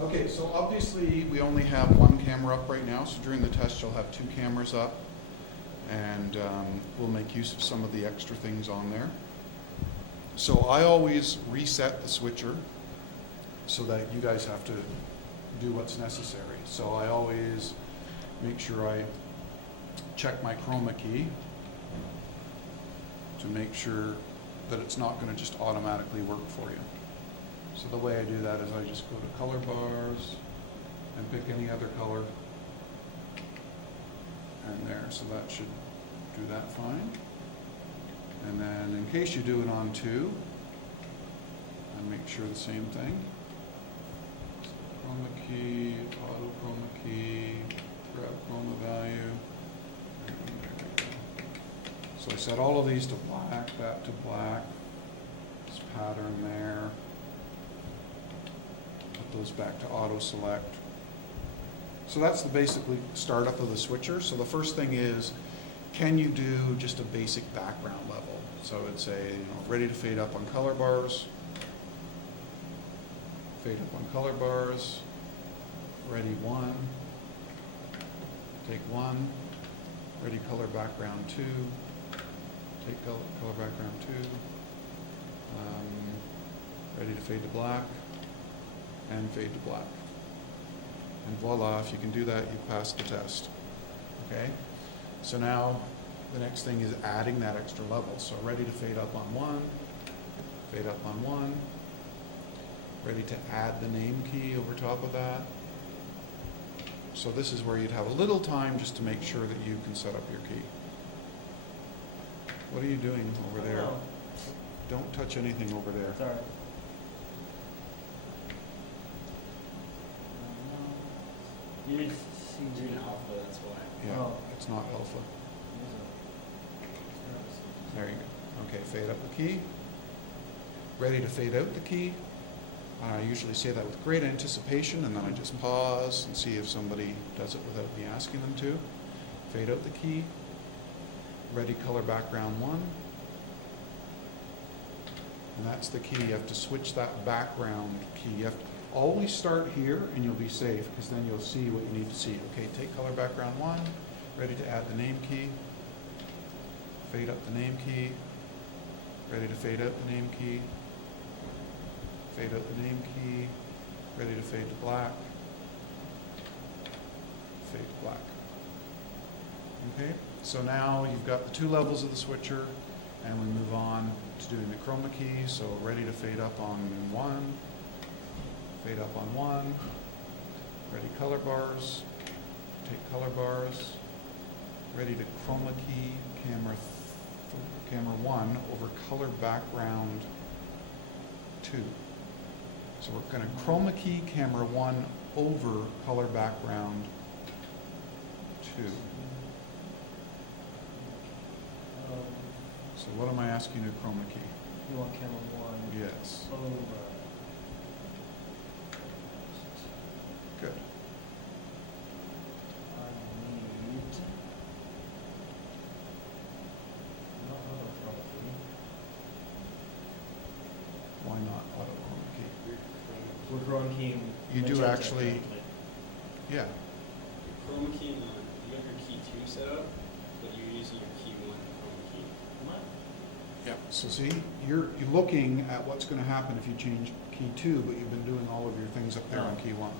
Okay, so obviously we only have one camera up right now, so during the test you'll have two cameras up, and we'll make use of some of the extra things on there. So I always reset the switcher so that you guys have to do what's necessary. So I always make sure I check my chroma key to make sure that it's not going to just automatically work for you. So the way I do that is I just go to color bars and pick any other color, and there, so that should do that fine. And then in case you do it on 2, I make sure the same thing. Chroma key, auto chroma key, grab chroma value, and there we go. So I set all of these to black, that to black, this pattern there. Put those back to auto select. So that's the basically startup of the switcher. So the first thing is, can you do just a basic background level? So it'd say, ready to fade up on color bars, fade up on color bars, ready 1, take 1, ready color background 2, take color background 2, ready to fade to black, and fade to black. And voila, if you can do that, you passed the test. Okay? So now the next thing is adding that extra level. So ready to fade up on 1, fade up on 1, ready to add the name key over top of that. So this is where you'd have a little time just to make sure that you can set up your key. What are you doing over there? Don't touch anything over there. Sorry. You're Doing alpha, that's why. Yeah, Oh. it's not alpha. There you go. Okay, fade up the key. Ready to fade out the key. I usually say that with great anticipation, and then I just pause and see if somebody does it without me asking them to. Fade out the key. Ready color background 1. And that's the key. You have to switch that background key. You have to always start here, and you'll be safe, because then you'll see what you need to see. Okay, take color background 1. Ready to add the name key. Fade up the name key. Ready to fade out the name key. Fade out the name key. Ready to fade to black. Fade to black. Okay, so now you've got the 2 levels of the switcher, and we move on to doing the chroma key. So ready to fade up on 1, fade up on 1, ready color bars, take color bars, ready to chroma key camera 1 over color background 2. So we're going to chroma key camera 1 over color background 2. So what am I asking you to chroma key? You want camera 1 Yes. over. Good. I need not auto chroma key. Why not auto chroma key? We're chroma keying. You do magenta actually- currently. Yeah. Chroma key, you have your key 2 set up, but you're using your key 1 chroma key. What? Yeah. So see, you're looking at what's going to happen if you change key 2, but you've been doing all of your things up there on key 1.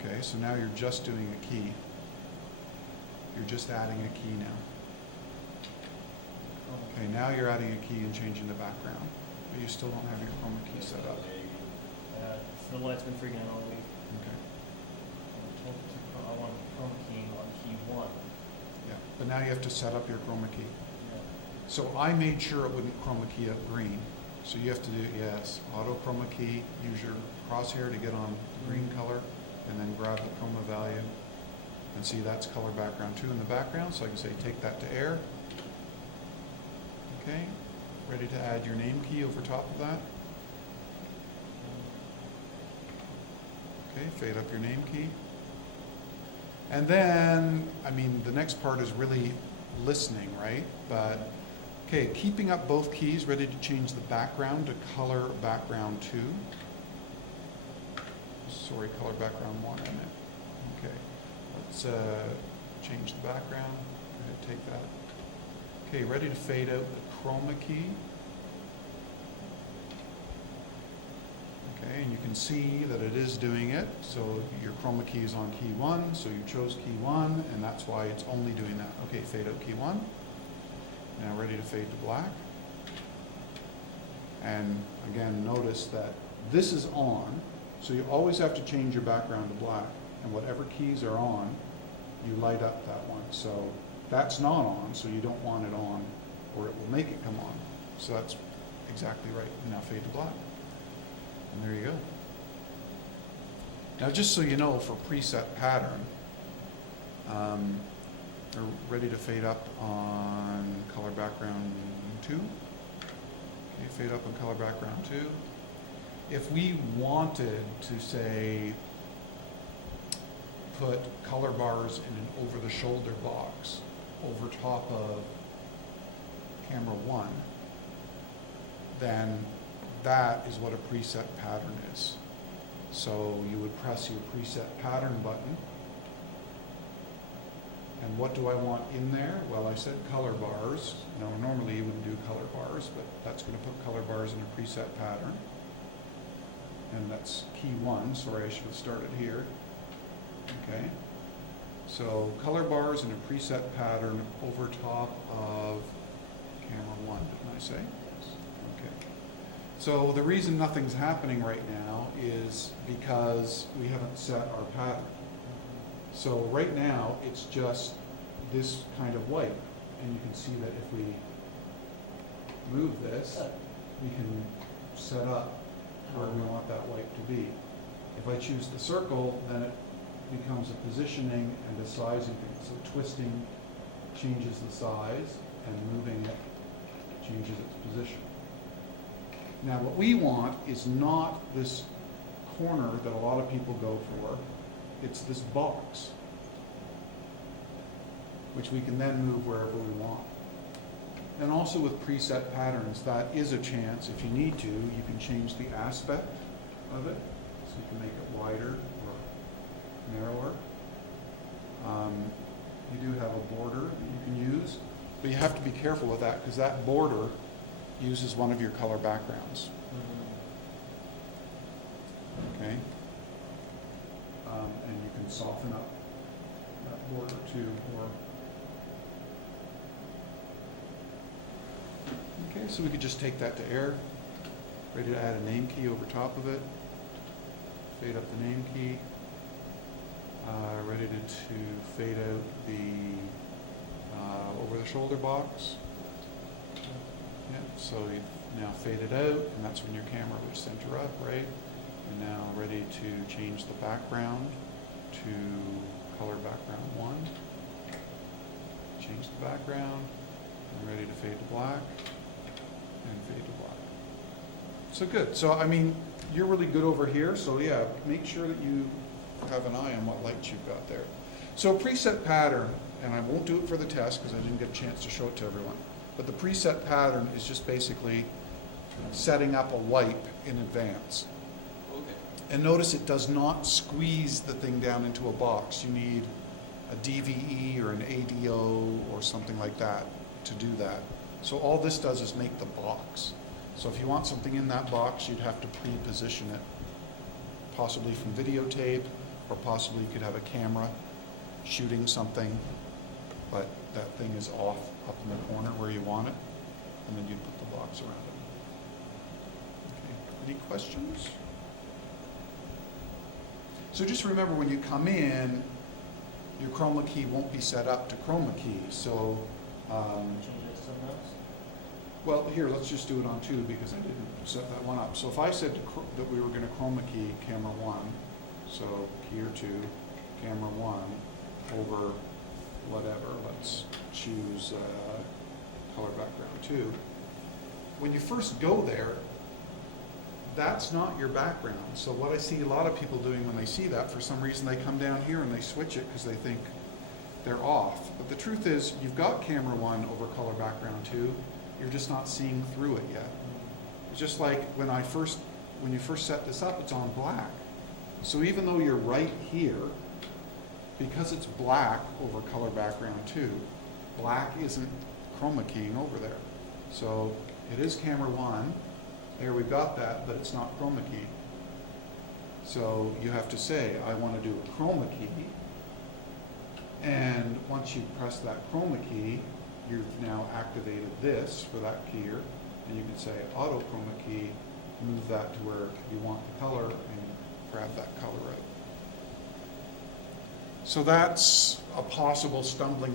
Okay, so now you're just doing a key. You're just adding a key now. Okay, now you're adding a key and changing the background, but you still don't have your chroma key set up. The light's been freaking out all week. Okay. I want chroma keying on key 1. Yeah, but now you have to set up your chroma key. Yeah. So I made sure it wouldn't chroma key up green. So you have to do, yes, auto chroma key, use your crosshair to get on the green color, and then grab the chroma value. And see, that's color background 2 in the background, so I can say take that to air. Okay, ready to add your name key over top of that. Okay, fade up your name key. And then, I mean, the next part is really listening, right? But, okay, keeping up both keys, ready to change the background to color background 2. sorry, color background 1, I meant. Okay, let's change the background. Go ahead, take that. Okay, ready to fade out the chroma key. Okay, and you can see that it is doing it. So your chroma key is on key 1, so you chose key 1, and that's why it's only doing that. Okay, fade out key 1. Now ready to fade to black. And again, notice that this is on, so you always have to change your background to black. And whatever keys are on, you light up that one. So that's not on, so you don't want it on, or it will make it come on. So that's exactly right. Now fade to black. And there you go. Now just so you know, for preset pattern, we're ready to fade up on color background 2. Okay, fade up on color background 2. If we wanted to say, put color bars in an over-the-shoulder box over top of camera 1, then that is what a preset pattern is. So you would press your preset pattern button. And what do I want in there? Well, I said color bars. Now, normally you wouldn't do color bars, but that's going to put color bars in a preset pattern. And that's key 1. Sorry, I should have started here. Okay. So color bars in a preset pattern over top of camera 1, didn't I say? Yes. Okay. So the reason nothing's happening right now is because we haven't set our pattern. So right now, it's just this kind of white. And you can see that if we move this, we can set up where we want that white to be. If I choose the circle, then it becomes a positioning and a sizing thing. So twisting changes the size, and moving it changes its position. Now what we want is not this corner that a lot of people go for. It's this box, which we can then move wherever we want. And also with preset patterns, that is a chance, if you need to, you can change the aspect of it. So you can make it wider or narrower. You do have a border that you can use, but you have to be careful with that because that border uses one of your color backgrounds. Okay? And you can soften up that border too. Okay, so we could just take that to air. Ready to add a name key over top of it. Fade up the name key. Ready to fade out the over-the-shoulder box. Yeah, so you've now faded out, and that's when your camera would center up, right? And now ready to change the background to color background 1. Change the background, and ready to fade to black, and fade to black. So good. So I mean, you're really good over here, so yeah, make sure that you have an eye on what lights you've got there. So preset pattern, and I won't do it for the test because I didn't get a chance to show it to everyone, but the preset pattern is just basically setting up a wipe in advance. Okay. And notice it does not squeeze the thing down into a box. You need a DVE or an ADO or something like that to do that. So all this does is make the box. So if you want something in that box, you'd have to pre-position it, possibly from videotape, or possibly you could have a camera shooting something, but that thing is off up in the corner where you want it, and then you'd put the box around it. Okay. Any questions? So just remember, when you come in, your chroma key won't be set up to chroma key. So, Change it to something else? well, here, let's just do it on 2 because I didn't set that one up. So if I said that we were going to chroma key camera 1, so key or 2, camera 1 over whatever, let's choose color background 2. When you first go there, that's not your background. So what I see a lot of people doing when they see that, for some reason they come down here and they switch it because they think they're off. But the truth is, you've got camera 1 over color background 2, you're just not seeing through it yet. It's just like when you first set this up, it's on black. So even though you're right here, because it's black over color background 2, black isn't chroma keying over there. So it is camera 1, there we've got that, but it's not chroma key. So you have to say, I want to do a chroma key, and once you press that chroma key, you've now activated this for that keyer, and you can say auto chroma key, move that to where you want the color, and grab that color out. So that's a possible stumbling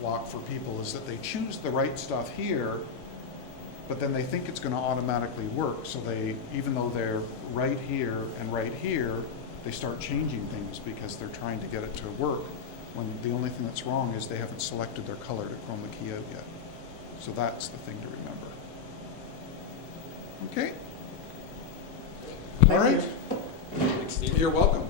block for people, is that they choose the right stuff here, but then they think it's going to automatically work. So they, even though they're right here and right here, they start changing things because they're trying to get it to work, when the only thing that's wrong is they haven't selected their color to chroma key out yet. So that's the thing to remember. Okay? All right. Thanks, Steve. You're welcome.